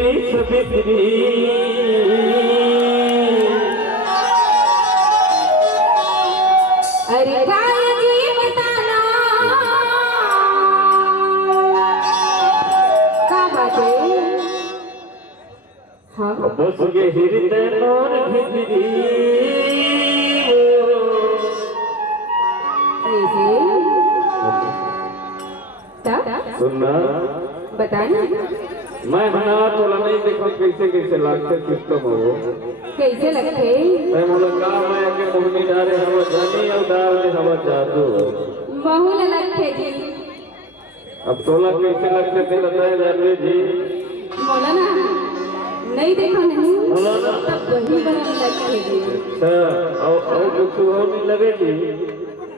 तुली सबित्री अरे काय जी बताना का बात है हाँ बस के हृदय और भित्री सुनना बताना मैं हना तोला नहीं देखो कैसे कैसे लगते सिस्टम हो कैसे लगते मैं मुलंगा मैं के मुहनी डारे हवा जानी और डाल दे हवा जादू बहुल लगते जी अब तोला कैसे लगते थे बताए जानवे जी बोला ना नहीं देखो नहीं बोला ना तब वही बनाने लगते जी अच्छा और कुछ हो नहीं लगे जी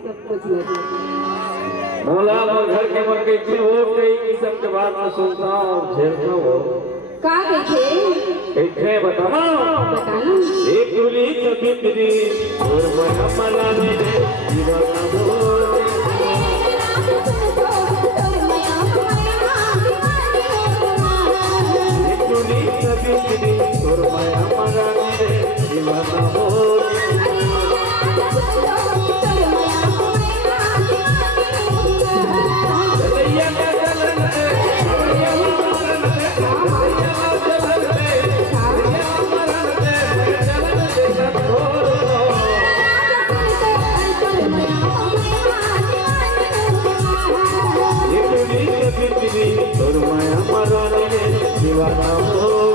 सब कुछ लगे मोला और घर के मन के इतनी हो गई कि सब के बाद में सुनता हूँ झेलता हो का कैसे कैसे बताना बताना एक तुली सबित्री और मैं मना मेरे दीवाना हो एक तुली सबित्री और मैं मना मेरे दीवाना हो दीवाना हो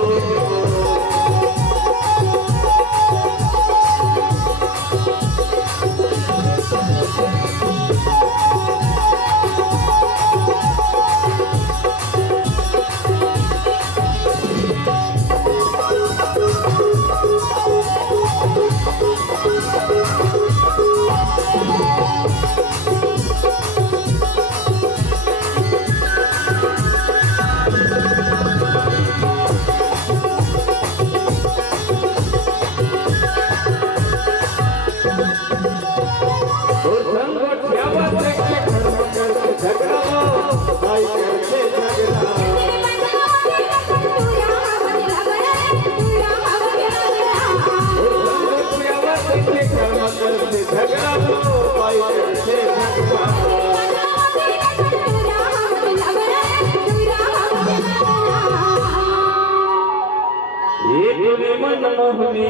मनमोहनी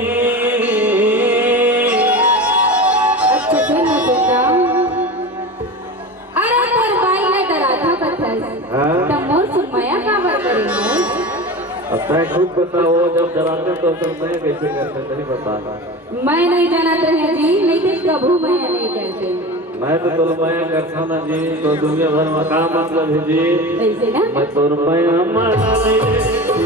अच्छा सुन बेटा अरे पर भाई ने डरा था पत्थर तब मोर सुमाया का बात करेंगे अब मैं खुद बताओ जब डराते तो सब मैं कैसे करते नहीं बताना मैं नहीं जानते हैं जी नहीं तो कभू मैं नहीं कहते मैं तो माया करता ना जी तो दुनिया भर में काम मतलब है जी ऐसे ना मैं तो माया माना नहीं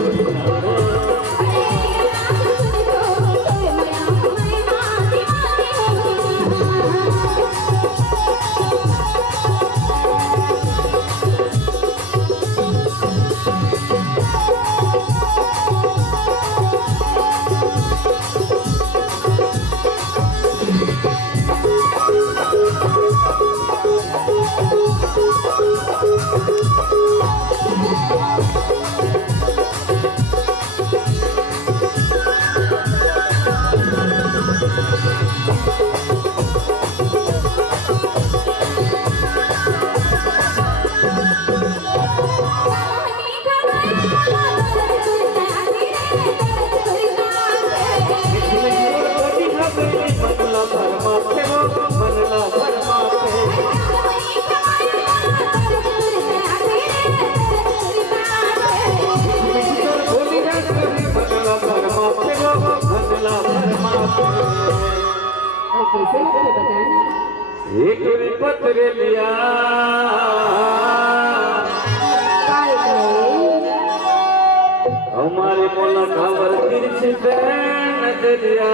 एक पत्र लिया हमारे मोला खबर तिरछ नजरिया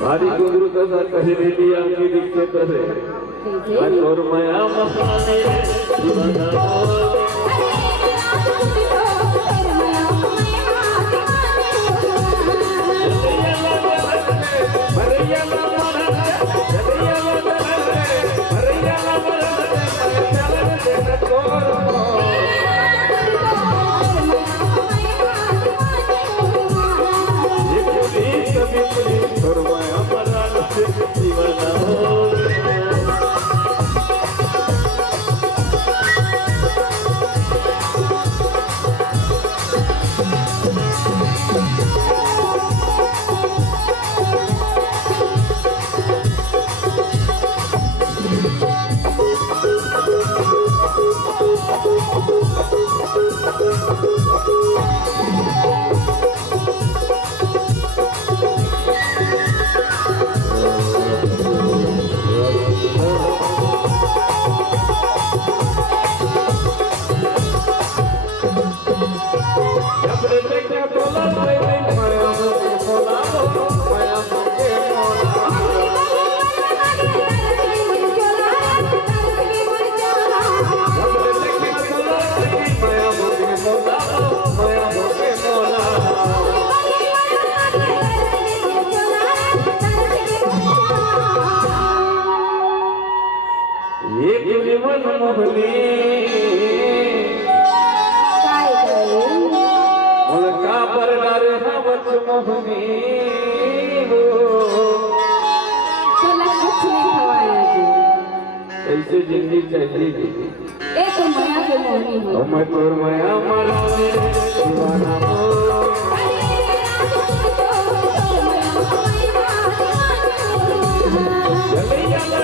भारी गुरु कसा कहे लिया की दिक्कत है और माया मसाने एक जीवन मोहनी काय गं? मुलका परणार हवच मोहनी हो तुला कुछ नहीं खवाया जी ऐसे जिंदगी चाहिए ए तो माया के मोहनी हो मैं तोर माया मारा मेरे दीवाना हो चले जाला